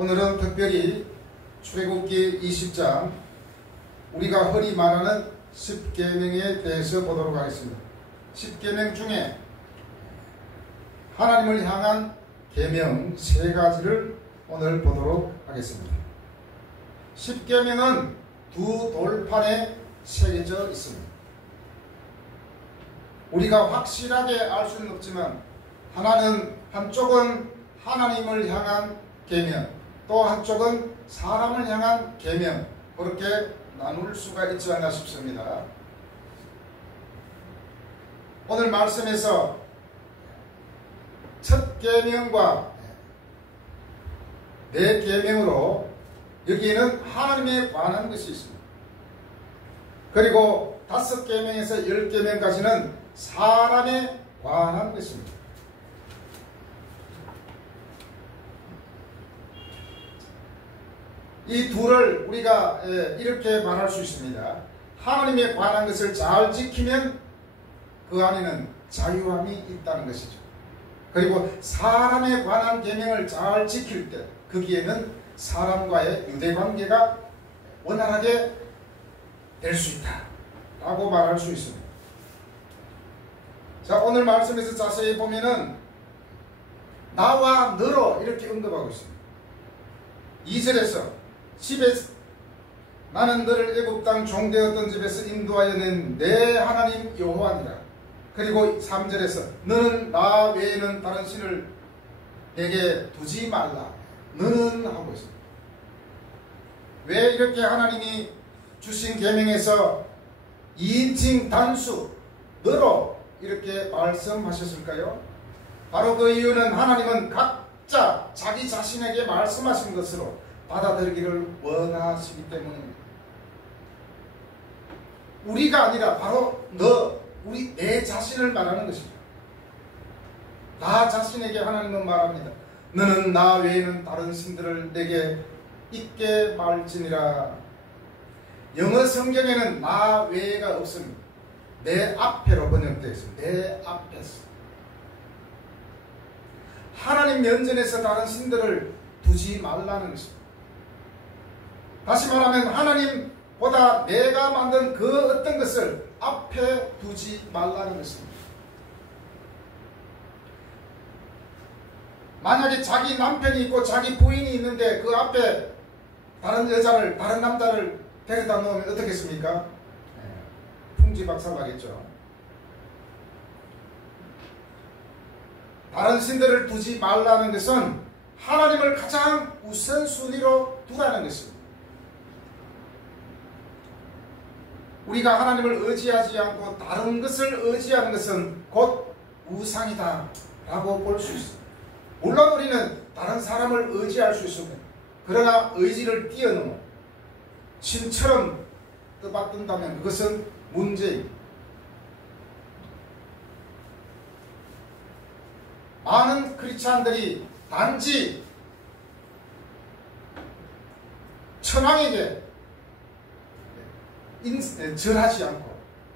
오늘은 특별히 출애굽기 20장 우리가 흔히 말하는 10계명에 대해서 보도록 하겠습니다. 10계명 중에 하나님을 향한 계명 3가지를 오늘 보도록 하겠습니다. 10계명은 두 돌판에 새겨져 있습니다. 우리가 확실하게 알 수는 없지만 한쪽은 하나님을 향한 계명, 또 한쪽은 사람을 향한 계명, 그렇게 나눌 수가 있지 않나 싶습니다. 오늘 말씀에서 첫 계명과 네 계명으로 여기에는 하나님에 관한 것이 있습니다. 그리고 5계명에서 10계명까지는 사람에 관한 것입니다. 이 둘을 우리가 이렇게 말할 수 있습니다. 하나님에 관한 것을 잘 지키면 그 안에는 자유함이 있다는 것이죠. 그리고 사람에 관한 계명을 잘 지킬 때 거기에는 사람과의 유대관계가 원활하게 될 수 있다 라고 말할 수 있습니다. 자, 오늘 말씀에서 자세히 보면은 나와 너로 이렇게 언급하고 있습니다. 2절에서 나는 너를 애굽 땅 종되었던 집에서 인도하여 낸 내 하나님 여호와니라. 그리고 3절에서 너는 나 외에는 다른 신을 내게 두지 말라. 너는 하고 있습니다. 왜 이렇게 하나님이 주신 계명에서 2인칭 단수 너로 이렇게 말씀하셨을까요? 바로 그 이유는 하나님은 각자 자기 자신에게 말씀하신 것으로 받아들이기를 원하시기 때문입니다. 우리가 아니라 바로 내 자신을 말하는 것입니다. 나 자신에게 하나님은 말합니다. 너는 나 외에는 다른 신들을 내게 있게 말지니라. 영어 성경에는 나 외가 없습니다. 내 앞에로 번역되어 있습니다. 내 앞에서. 하나님 면전에서 다른 신들을 두지 말라는 것입니다. 다시 말하면 하나님보다 내가 만든 그 어떤 것을 앞에 두지 말라는 것입니다. 만약에 자기 남편이 있고 자기 부인이 있는데 그 앞에 다른 여자를, 다른 남자를 데려다 놓으면 어떻겠습니까? 풍지박살나겠죠. 다른 신들을 두지 말라는 것은 하나님을 가장 우선순위로 두라는 것입니다. 우리가 하나님을 의지하지 않고 다른 것을 의지하는 것은 곧 우상이다 라고 볼 수 있습니다. 물론 우리는 다른 사람을 의지할 수 있습니다. 그러나 의지를 뛰어넘어 신처럼 떠받든다면 그것은 문제입니다. 많은 크리스찬들이 단지 천황에게 절하지 않고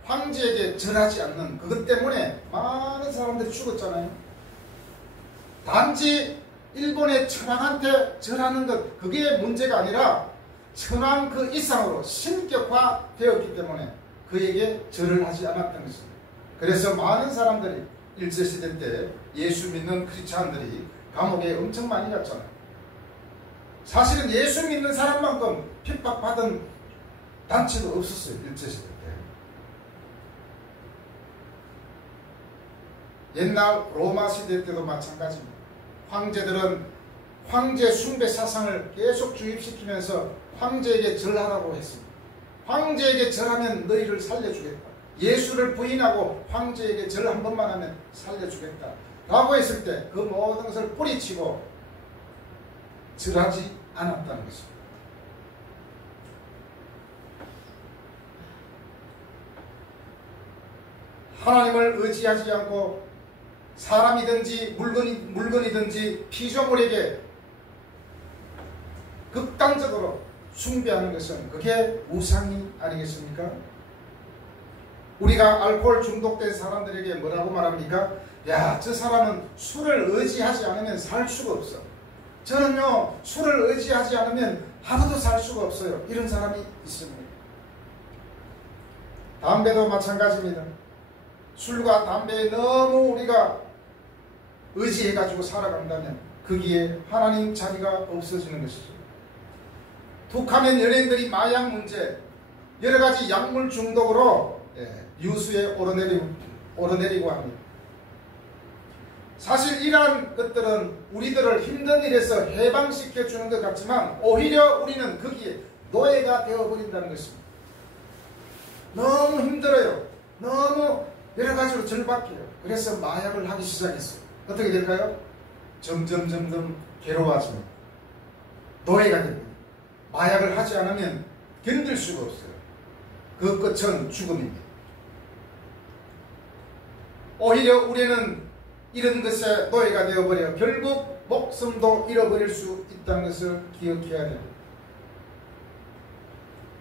황제에게 절하지 않는 그것 때문에 많은 사람들이 죽었잖아요. 단지 일본의 천황한테 절하는 것, 그게 문제가 아니라 천황 그 이상으로 신격화되었기 때문에 그에게 절을 하지 않았던 것입니다. 그래서 많은 사람들이 일제시대 때 예수 믿는 크리스찬들이 감옥에 엄청 많이 갔잖아요. 사실은 예수 믿는 사람만큼 핍박받은 단체도 없었어요. 일제시대 때. 옛날 로마 시대 때도 마찬가지입니다. 황제들은 황제 숭배 사상을 계속 주입시키면서 황제에게 절하라고 했습니다. 황제에게 절하면 너희를 살려주겠다. 예수를 부인하고 황제에게 절 한 번만 하면 살려주겠다 라고 했을 때 그 모든 것을 뿌리치고 절하지 않았다는 것입니다. 하나님을 의지하지 않고 사람이든지 물건이든지 피조물에게 극단적으로 숭배하는 것은 그게 우상이 아니겠습니까? 우리가 알코올 중독된 사람들에게 뭐라고 말합니까? 야, 저 사람은 술을 의지하지 않으면 살 수가 없어. 저는요 술을 의지하지 않으면 하루도 살 수가 없어요. 이런 사람이 있습니다. 담배도 마찬가지입니다. 술과 담배에 너무 우리가 의지해가지고 살아간다면 거기에 하나님 자리가 없어지는 것이죠. 툭하면 연예인들이 마약 문제, 여러가지 약물 중독으로 유수에 오르내리고 합니다. 사실 이러한 것들은 우리들을 힘든 일에서 해방시켜 주는 것 같지만 오히려 우리는 거기에 노예가 되어버린다는 것입니다. 너무 힘들어요. 너무 여러 가지로 절박해요. 그래서 마약을 하기 시작했어요. 어떻게 될까요? 점점 괴로워집니다. 노예가 됩니다. 마약을 하지 않으면 견딜 수가 없어요. 그 끝은 죽음입니다. 오히려 우리는 이런 것에 노예가 되어버려 결국 목숨도 잃어버릴 수 있다는 것을 기억해야 됩니다.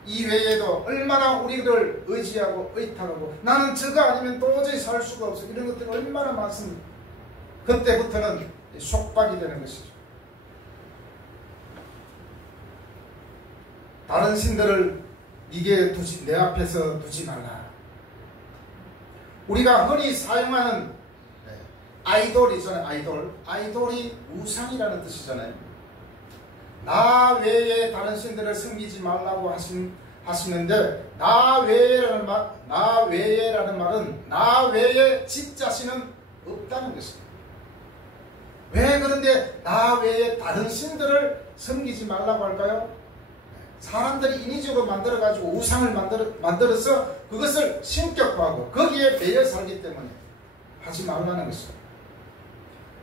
이외에도 얼마나 우리를 의지하고 의탁하고 나는 저거 아니면 도저히 살 수가 없어 이런 것들이 얼마나 많습니다. 그때부터는 속박이 되는 것이죠. 다른 신들을 내 앞에서 두지 말라. 우리가 흔히 사용하는 아이돌이잖아요. 아이돌이 우상이라는 뜻이잖아요. 나 외에 다른 신들을 섬기지 말라고 하시는데 나 외에라는 말은 나 외에 집 자신은 없다는 것입니다. 왜 그런데 나 외에 다른 신들을 섬기지 말라고 할까요? 사람들이 인위적으로 만들어가지고 우상을 만들어서 그것을 신격화하고 거기에 매여 살기 때문에 하지 말라는 것입니다.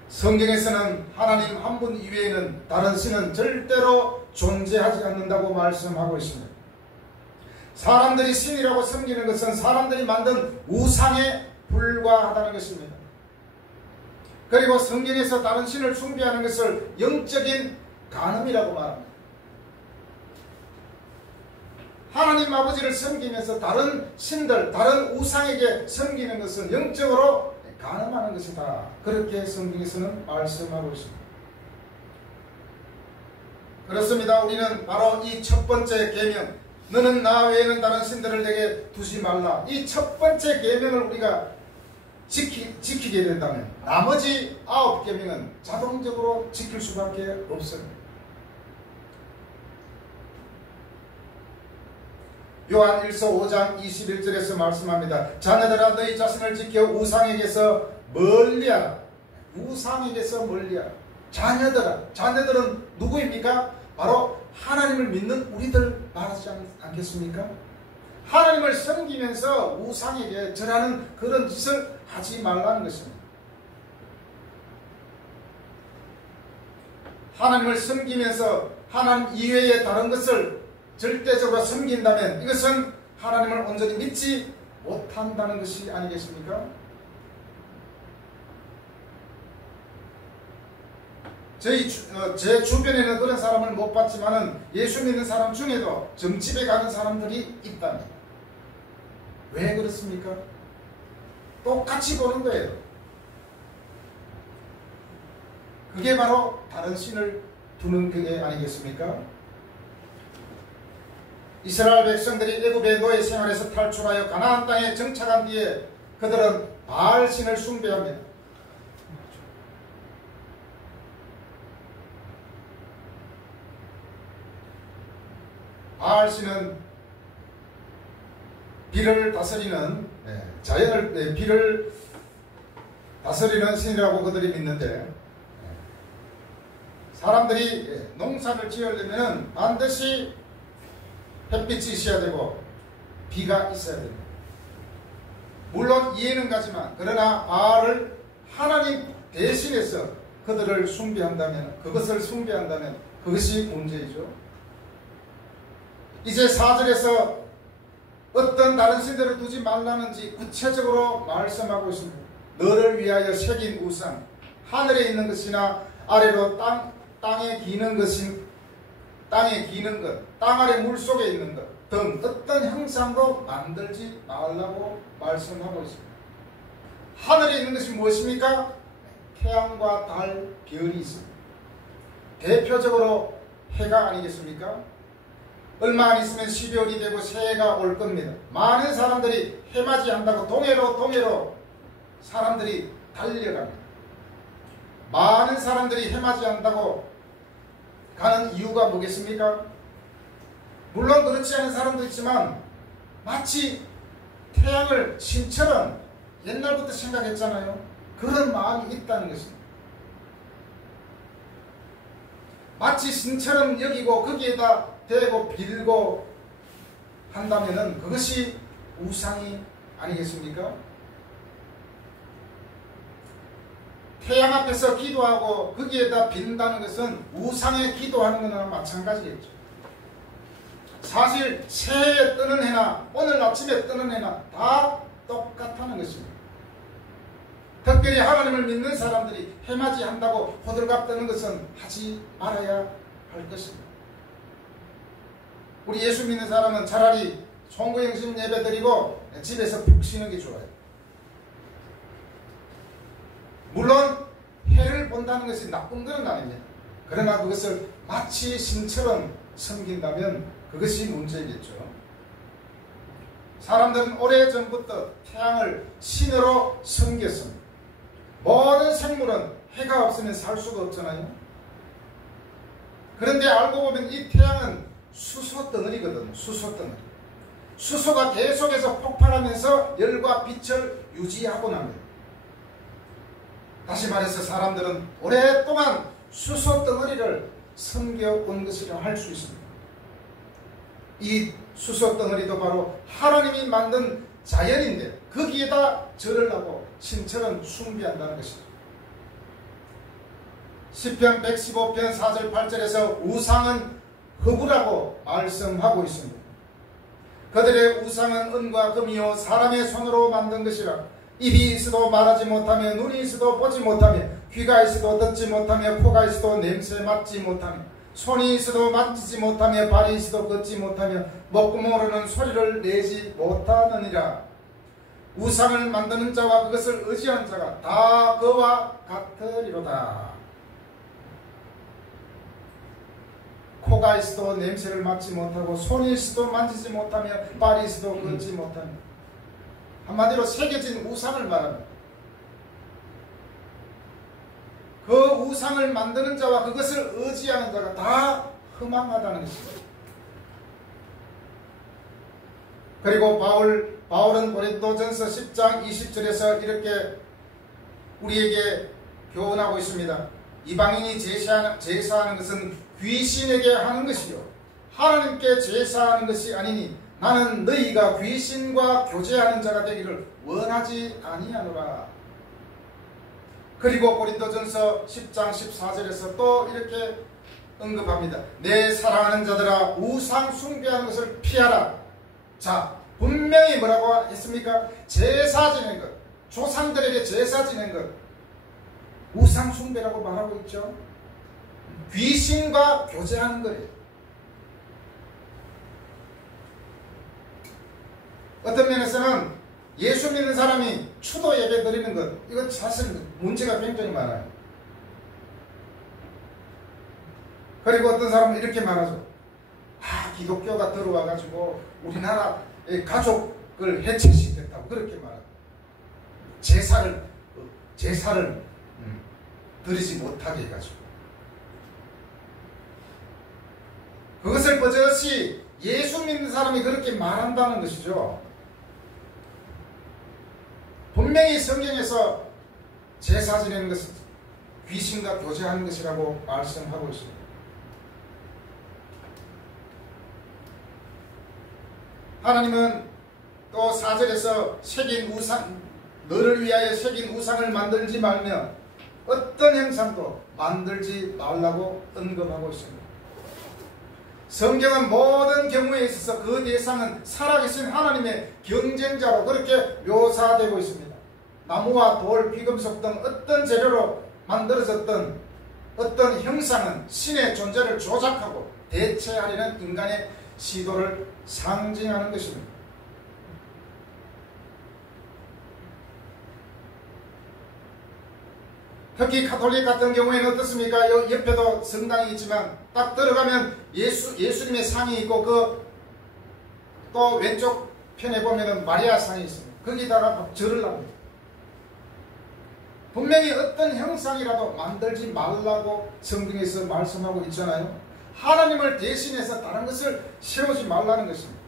성경에서는 하나님 한 분 이외에는 다른 신은 절대로 존재하지 않는다고 말씀하고 있습니다. 사람들이 신이라고 섬기는 것은 사람들이 만든 우상에 불과하다는 것입니다. 그리고 성경에서 다른 신을 숭배하는 것을 영적인 간음이라고 말합니다. 하나님 아버지를 섬기면서 다른 신들, 다른 우상에게 섬기는 것은 영적으로 간음하는 것이다. 그렇게 성경에서는 말씀하고 있습니다. 그렇습니다. 우리는 바로 이 첫 번째 계명, 너는 나 외에는 다른 신들을 내게 두지 말라. 이 첫 번째 계명을 우리가 지키게 된다면 나머지 9계명은 자동적으로 지킬 수밖에 없습니다. 요한 1서 5장 21절에서 말씀합니다. 자녀들아 너희 자신을 지켜 우상에게서 멀리하라. 우상에게서 멀리하라. 자녀들은 누구입니까? 바로 하나님을 믿는 우리들 말하지 않겠습니까? 하나님을 섬기면서 우상에게 절하는 그런 짓을 하지 말라는 것입니다. 하나님을 섬기면서 하나님 이외의 다른 것을 절대적으로 섬긴다면 이것은 하나님을 온전히 믿지 못한다는 것이 아니겠습니까? 제 주변에는 그런 사람을 못 봤지만은 예수 믿는 사람 중에도 점집에 가는 사람들이 있답니다. 왜 그렇습니까? 똑같이 보는 거예요. 그게 바로 다른 신을 두는 게 아니겠습니까? 이스라엘 백성들이 애굽의 노예 생활에서 탈출하여 가나안 땅에 정착한 뒤에 그들은 바알신을 숭배합니다. 바알신은 비를 다스리는 비를 다스리는 신이라고 그들이 믿는데 사람들이 농사를 지으려면 반드시 햇빛이 있어야 되고 비가 있어야 됩니다. 물론 이해는 가지만 그러나 바알을 하나님 대신해서 그것을 숭배한다면 그것이 문제이죠. 이제 4절에서 어떤 다른 신들을 두지 말라는지 구체적으로 말씀하고 있습니다. 너를 위하여 새긴 우상, 하늘에 있는 것이나 아래로 땅에 기는 것, 땅 아래 물속에 있는 것 등 어떤 형상도 만들지 말라고 말씀하고 있습니다. 하늘에 있는 것이 무엇입니까? 태양과 달, 별이 있습니다. 대표적으로 해가 아니겠습니까? 얼마 안 있으면 12월이 되고 새해가 올 겁니다. 많은 사람들이 해맞이한다고 동해로 사람들이 달려갑니다. 많은 사람들이 해맞이한다고 가는 이유가 뭐겠습니까? 물론 그렇지 않은 사람도 있지만 마치 태양을 신처럼 옛날부터 생각했잖아요. 그런 마음이 있다는 것입니다. 마치 신처럼 여기고 거기에다 대고 빌고 한다면은 그것이 우상이 아니겠습니까? 태양 앞에서 기도하고 거기에다 빈다는 것은 우상에 기도하는 거나 마찬가지겠죠. 사실 새해에 뜨는 해나 오늘 아침에 뜨는 해나 다 똑같다는 것입니다. 특별히 하나님을 믿는 사람들이 해맞이 한다고 호들갑 떠는 것은 하지 말아야 할 것입니다. 우리 예수 믿는 사람은 차라리 송구영신 예배 드리고 집에서 푹 쉬는 게 좋아요. 물론 해를 본다는 것이 나쁜 것은 아닙니다. 그러나 그것을 마치 신처럼 섬긴다면 그것이 문제겠죠. 사람들은 오래전부터 태양을 신으로 섬겼습니다. 모든 생물은 해가 없으면 살 수가 없잖아요. 그런데 알고 보면 이 태양은 수소 덩어리거든요. 수소 덩어리. 수소가 계속해서 폭발하면서 열과 빛을 유지하고 납니다. 다시 말해서 사람들은 오랫동안 수소 덩어리를 섬겨온 것이라 할 수 있습니다. 이 수소 덩어리도 바로 하나님이 만든 자연인데 거기에다 절을 하고 신처럼 숭배한다는 것이죠. 시편 115편 4절 8절에서 우상은 허구라고 말씀하고 있습니다. 그들의 우상은 은과 금이요 사람의 손으로 만든 것이라. 입이 있어도 말하지 못하며 눈이 있어도 보지 못하며 귀가 있어도 듣지 못하며 코가 있어도 냄새 맡지 못하며 손이 있어도 만지지 못하며 발이 있어도 걷지 못하며 목구멍으로는 소리를 내지 못하느니라. 우상을 만드는 자와 그것을 의지하는 자가 다 그와 같으리로다. 코가 있어도 냄새를 맡지 못하고 손이 있어도 만지지 못하며 발이 있어도 걷지 못하며 한마디로 새겨진 우상을 말합니다. 그 우상을 만드는 자와 그것을 의지하는 자가 다 허망하다는 것입니다. 그리고 바울은 고린도전서 10장 20절에서 이렇게 우리에게 교훈하고 있습니다. 이방인이 제사하는 것은 귀신에게 하는 것이요 하나님께 제사하는 것이 아니니 나는 너희가 귀신과 교제하는 자가 되기를 원하지 아니하노라. 그리고 고린도전서 10장 14절에서 또 이렇게 언급합니다. 내 사랑하는 자들아 우상 숭배하는 것을 피하라. 자, 분명히 뭐라고 했습니까? 제사 지낸 것, 조상들에게 제사 지낸 것, 우상 숭배라고 말하고 있죠. 귀신과 교제하는 거예요. 어떤 면에서는 예수 믿는 사람이 추도 예배 드리는 것, 이건 사실 문제가 굉장히 많아요. 그리고 어떤 사람은 이렇게 말하죠. 기독교가 들어와가지고 우리나라의 가족을 해체시켰다고 그렇게 말하죠. 제사를 드리지 못하게 해가지고 그것을 버젓이 예수 믿는 사람이 그렇게 말한다는 것이죠. 분명히 성경에서 제사 지내는 것은 귀신과 교제하는 것이라고 말씀하고 있습니다. 하나님은 또 4절에서 새긴 우상, 너를 위하여 새긴 우상을 만들지 말며 어떤 형상도 만들지 말라고 언급하고 있습니다. 성경은 모든 경우에 있어서 그 대상은 살아계신 하나님의 경쟁자로 그렇게 묘사되고 있습니다. 나무와 돌, 귀금속 등 어떤 재료로 만들어졌던 어떤 형상은 신의 존재를 조작하고 대체하려는 인간의 시도를 상징하는 것입니다. 특히 가톨릭 같은 경우에는 어떻습니까? 옆에도 성당이 있지만 딱 들어가면 예수님의 상이 있고 그 또 왼쪽 편에 보면은 마리아 상이 있습니다. 거기다가 절을 합니다. 분명히 어떤 형상이라도 만들지 말라고 성경에서 말씀하고 있잖아요. 하나님을 대신해서 다른 것을 세우지 말라는 것입니다.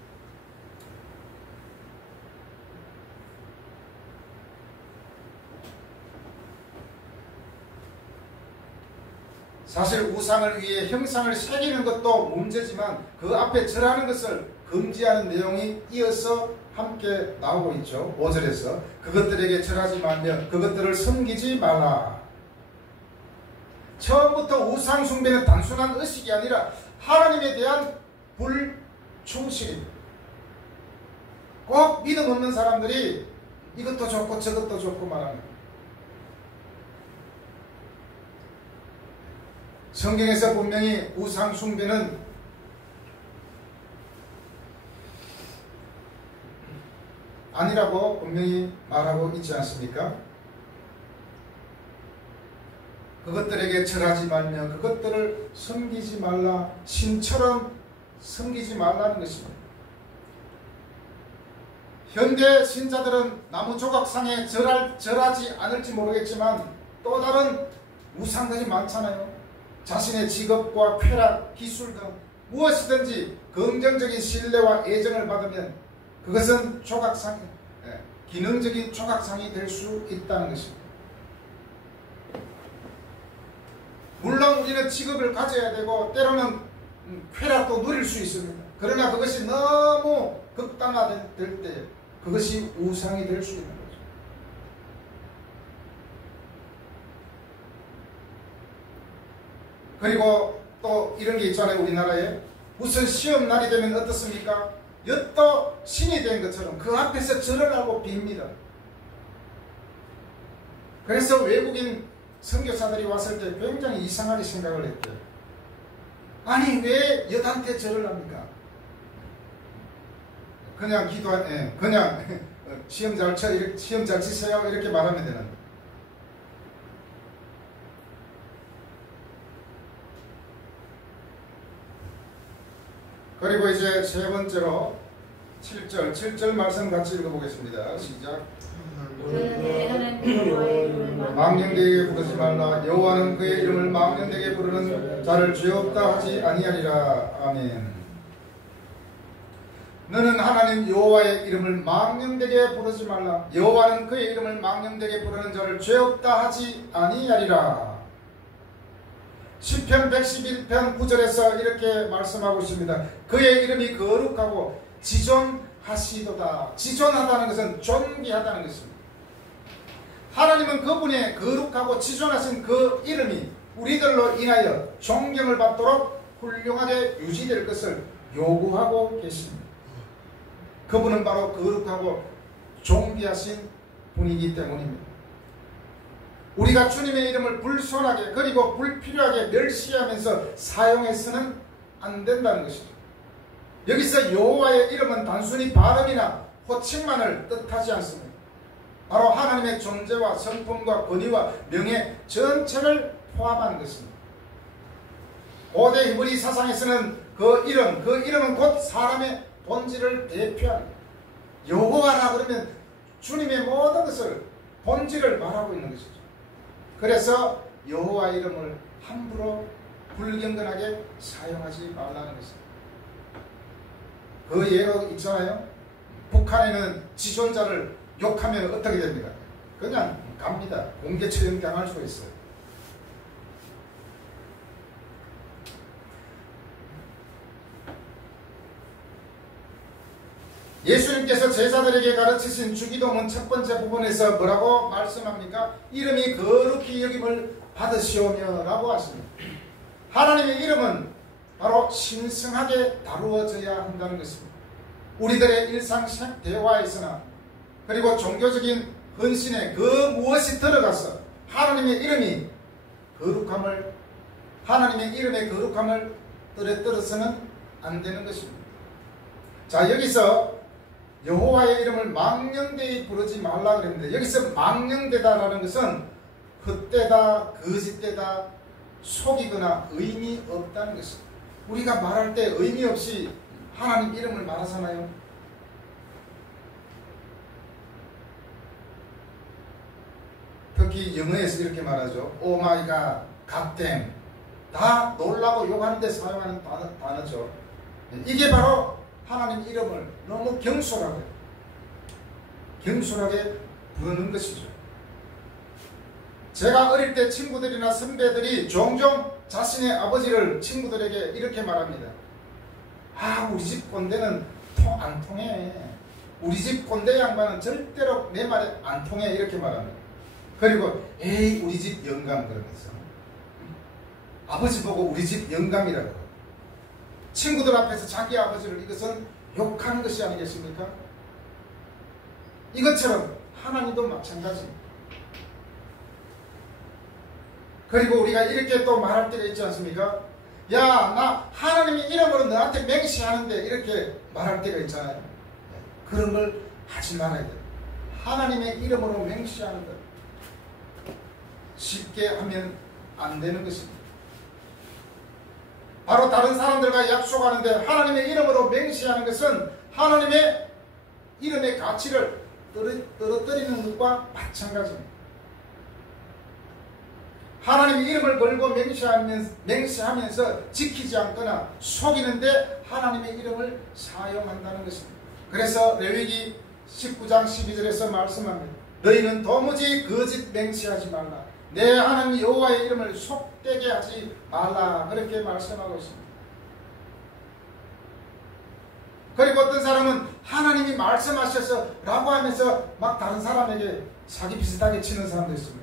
사실 우상을 위해 형상을 새기는 것도 문제지만 그 앞에 절하는 것을 금지하는 내용이 이어서 함께 나오고 있죠. 5절에서 그것들에게 절하지 말며 그것들을 섬기지 마라. 처음부터 우상 숭배는 단순한 의식이 아니라 하나님에 대한 불충실입니다. 꼭 믿음 없는 사람들이 이것도 좋고 저것도 좋고 말합니다. 성경에서 분명히 우상 숭배는 아니라고 분명히 말하고 있지 않습니까? 그것들에게 절하지 말며 그것들을 섬기지 말라. 신처럼 섬기지 말라는 것입니다. 현대 신자들은 나무 조각상에 절하지 않을지 모르겠지만 또 다른 우상들이 많잖아요. 자신의 직업과 쾌락, 기술 등 무엇이든지 긍정적인 신뢰와 애정을 받으면 그것은 기능적인 조각상이 될 수 있다는 것입니다. 물론 우리는 직업을 가져야 되고 때로는 쾌락도 누릴 수 있습니다. 그러나 그것이 너무 극단화될 때 그것이 우상이 될 수 있는 거죠. 그리고 또 이런 게 있잖아요. 우리나라에 무슨 시험날이 되면 어떻습니까? 엿도 신이 된 것처럼 그 앞에서 절을 하고 빕니다. 그래서 외국인 선교사들이 왔을 때 굉장히 이상하게 생각을 했대요. 아니 왜 엿한테 절을 합니까? 그냥 그냥 시험 잘 치세요 이렇게 말하면 되는. 그리고 이제 세 번째로 7절 말씀 같이 읽어보겠습니다. 시작. 망령되게 부르지 말라. 여호와는 그의 이름을 망령되게 부르는 자를 죄 없다 하지 아니하리라. 아멘. 너는 하나님 여호와의 이름을 망령되게 부르지 말라. 여호와는 그의 이름을 망령되게 부르는 자를 죄 없다 하지 아니하리라. 시편 111편 9절에서 이렇게 말씀하고 있습니다. 그의 이름이 거룩하고 지존하시도다. 지존하다는 것은 존귀하다는 것입니다. 하나님은 그분의 거룩하고 지존하신 그 이름이 우리들로 인하여 존경을 받도록 훌륭하게 유지될 것을 요구하고 계십니다. 그분은 바로 거룩하고 존귀하신 분이기 때문입니다. 우리가 주님의 이름을 불손하게 그리고 불필요하게 멸시하면서 사용해서는 안 된다는 것이죠. 여기서 여호와의 이름은 단순히 발음이나 호칭만을 뜻하지 않습니다. 바로 하나님의 존재와 성품과 권위와 명예 전체를 포함한 것입니다. 고대 히브리 사상에서는 그 이름은 곧 사람의 본질을 대표합니다. 여호와라 그러면 주님의 모든 것을 본질을 말하고 있는 것이죠. 그래서 여호와 이름을 함부로 불경건하게 사용하지 말라는 것입니다. 그 예로 있잖아요. 북한에는 지존자를 욕하면 어떻게 됩니까? 그냥 갑니다. 공개 처형 당할 수 있어요. 예수님께서 제자들에게 가르치신 주기도문 첫 번째 부분에서 뭐라고 말씀합니까? 이름이 거룩히 여김을 받으시오며 라고 하십니다. 하나님의 이름은 바로 신성하게 다루어져야 한다는 것입니다. 우리들의 일상 대화에서나 그리고 종교적인 헌신에 그 무엇이 들어가서 하나님의 이름의 거룩함을 떨어뜨려서는 안 되는 것입니다. 자, 여기서 여호와의 이름을 망령되이 부르지 말라 그랬는데 여기서 망령되다라는 것은 헛되다, 거짓되다, 속이거나 의미 없다는 것입니다. 우리가 말할 때 의미 없이 하나님 이름을 말하잖아요. 특히 영어에서 이렇게 말하죠. 오 마이 갓, 갓댐. 다 놀라고 욕하는데 사용하는 단어죠. 이게 바로 하나님 이름을 너무 경솔하게 부르는 것이죠. 제가 어릴 때 친구들이나 선배들이 종종 자신의 아버지를 친구들에게 이렇게 말합니다. 아, 우리 집 꼰대는 안 통해. 우리 집 꼰대 양반은 절대로 내 말에 안 통해. 이렇게 말합니다. 그리고 에이, 우리 집 영감 그러면서 아버지 보고 우리 집 영감이라고. 친구들 앞에서 자기 아버지를 이것은 욕하는 것이 아니겠습니까? 이것처럼 하나님도 마찬가지입니다. 그리고 우리가 이렇게 또 말할 때가 있지 않습니까? 야, 나 하나님의 이름으로 너한테 맹세하는데, 이렇게 말할 때가 있잖아요. 그런 걸 하지 말아야 돼요. 하나님의 이름으로 맹세하는 것 쉽게 하면 안 되는 것입니다. 바로 다른 사람들과 약속하는데 하나님의 이름으로 맹세하는 것은 하나님의 이름의 가치를 떨어뜨리는 것과 마찬가지입니다. 하나님의 이름을 걸고 맹세하면서 지키지 않거나 속이는데 하나님의 이름을 사용한다는 것입니다. 그래서 레위기 19장 12절에서 말씀합니다. 너희는 도무지 거짓 맹세하지 말라. 내 하나님 여호와의 이름을 속되게 하지 말라. 그렇게 말씀하고 있습니다. 그리고 어떤 사람은 하나님이 말씀하셔서 라고 하면서 막 다른 사람에게 사기 비슷하게 치는 사람도 있습니다.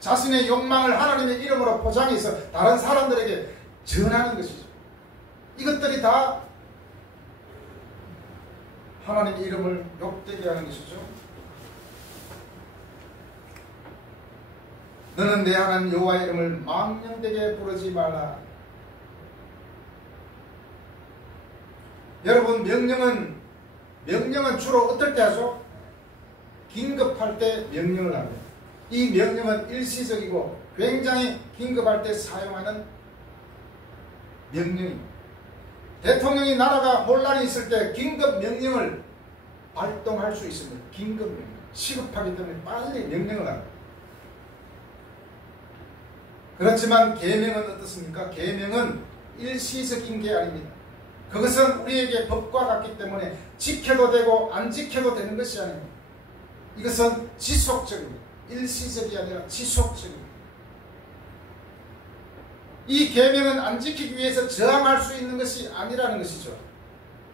자신의 욕망을 하나님의 이름으로 포장해서 다른 사람들에게 전하는 것이죠. 이것들이 다 하나님의 이름을 욕되게 하는 것이죠. 너는 내 하나님 여호와의 이름을 망령되게 부르지 말라. 여러분, 명령은 주로 어떨 때 하죠? 긴급할 때 명령을 합니다. 이 명령은 일시적이고 굉장히 긴급할 때 사용하는 명령입니다. 대통령이 나라가 혼란이 있을 때 긴급 명령을 발동할 수 있습니다. 긴급 명령. 시급하기 때문에 빨리 명령을 합니다. 그렇지만 계명은 어떻습니까? 계명은 일시적인 게 아닙니다. 그것은 우리에게 법과 같기 때문에 지켜도 되고 안 지켜도 되는 것이 아닙니다. 이것은 지속적입니다. 일시적이 아니라 지속적입니다. 이 계명은 안 지키기 위해서 저항할 수 있는 것이 아니라는 것이죠.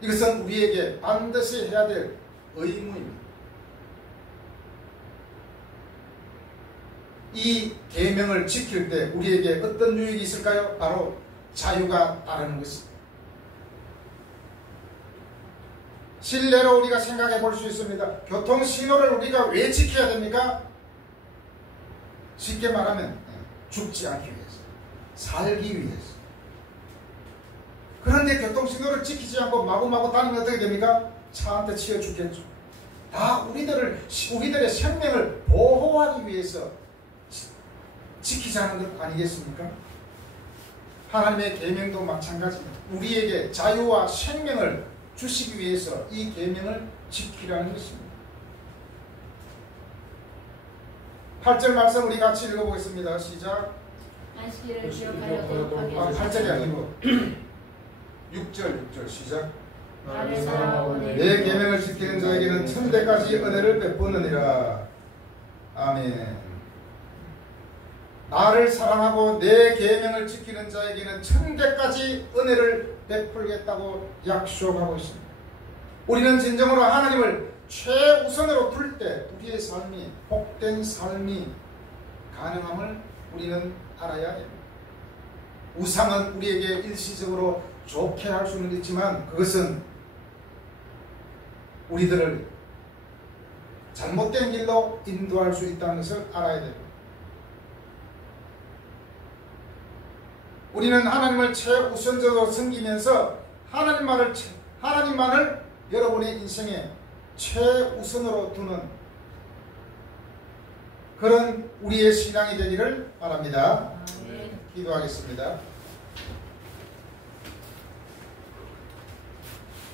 이것은 우리에게 반드시 해야 될 의무입니다. 이 계명을 지킬 때 우리에게 어떤 유익이 있을까요? 바로 자유가 따르는 것입니다. 실례로 우리가 생각해 볼 수 있습니다. 교통신호를 우리가 왜 지켜야 됩니까? 쉽게 말하면 죽지 않기 위해서, 살기 위해서. 그런데 교통신호를 지키지 않고 마구마구 다니면 어떻게 됩니까? 차한테 치여 죽겠죠. 다 우리들의 생명을 보호하기 위해서 지키자는 것 아니겠습니까? 하나님의 계명도 마찬가지입니다. 우리에게 자유와 생명을 주시기 위해서 이 계명을 지키라는 것입니다. 8절 말씀 우리 같이 읽어보겠습니다. 시작. 안식일을 기억하려고 하게 8절이 아니고 6절 시작. 나를 사랑하고 내 계명을 지키는 자에게는 천대까지 은혜를 베푸느니라. 아멘. 나를 사랑하고 내 계명을 지키는 자에게는 천대까지 은혜를 베풀겠다고 약속하고 있습니다. 우리는 진정으로 하나님을 최우선으로 둘 때 우리의 삶이 복된 삶이 가능함을 우리는 알아야 합니다. 우상은 우리에게 일시적으로 좋게 할 수는 있지만 그것은 우리들을 잘못된 길로 인도할 수 있다는 것을 알아야 됩니다. 우리는 하나님을 최우선적으로 섬기면서 하나님만을 여러분의 인생에 최우선으로 두는 그런 우리의 신앙이 되기를 바랍니다. 아멘. 기도하겠습니다.